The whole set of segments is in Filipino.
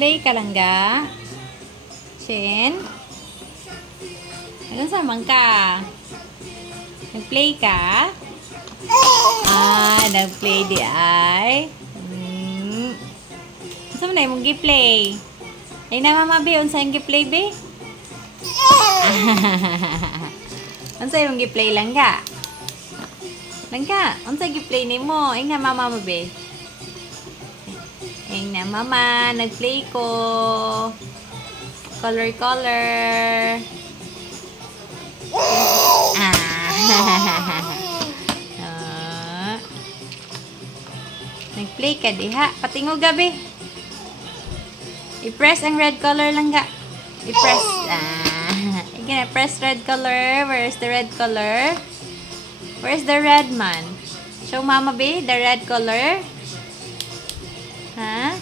Play ka lang ga? Shin? Ano samang ka? Nag-play ka? Nag-play di ay. Saan na yung gi-play? Ay na mama be, unsa yung gi-play be? Unsa yung gi-play lang ga? Langga, unsa gi-play nimo? Ay nga mama mo be. Ay na mama, nag-play ko. Color. Nag-play ka diha. Patingog gabi. I-press ang red color lang ga. I-press. Again, press red color. Where's the red color? Where's the red man? Show mama be the red color. Ha?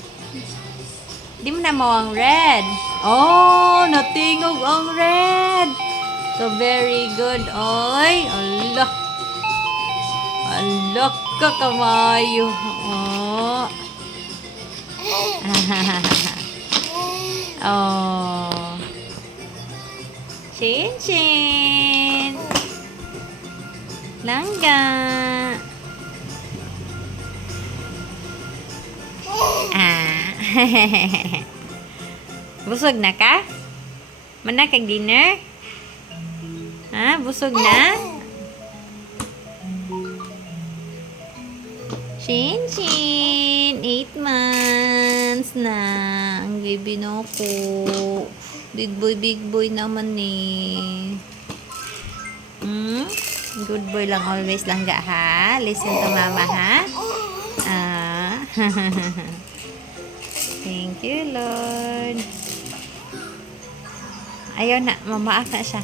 Di mo na mo ang red. Oh, natingog ang red. So, very good. Oy, Allah. Allah ka kamayo. Oh. Oh. Chin. Langga. Busog na ka? Mana kag dinner? Ha? Busog na? Chin. 8 months na. Ang baby no ko. Big boy naman eh. Good boy lang always lang ga ha. Listen to mama ha. Thank you Lord. Ayaw na, mamaak na siya.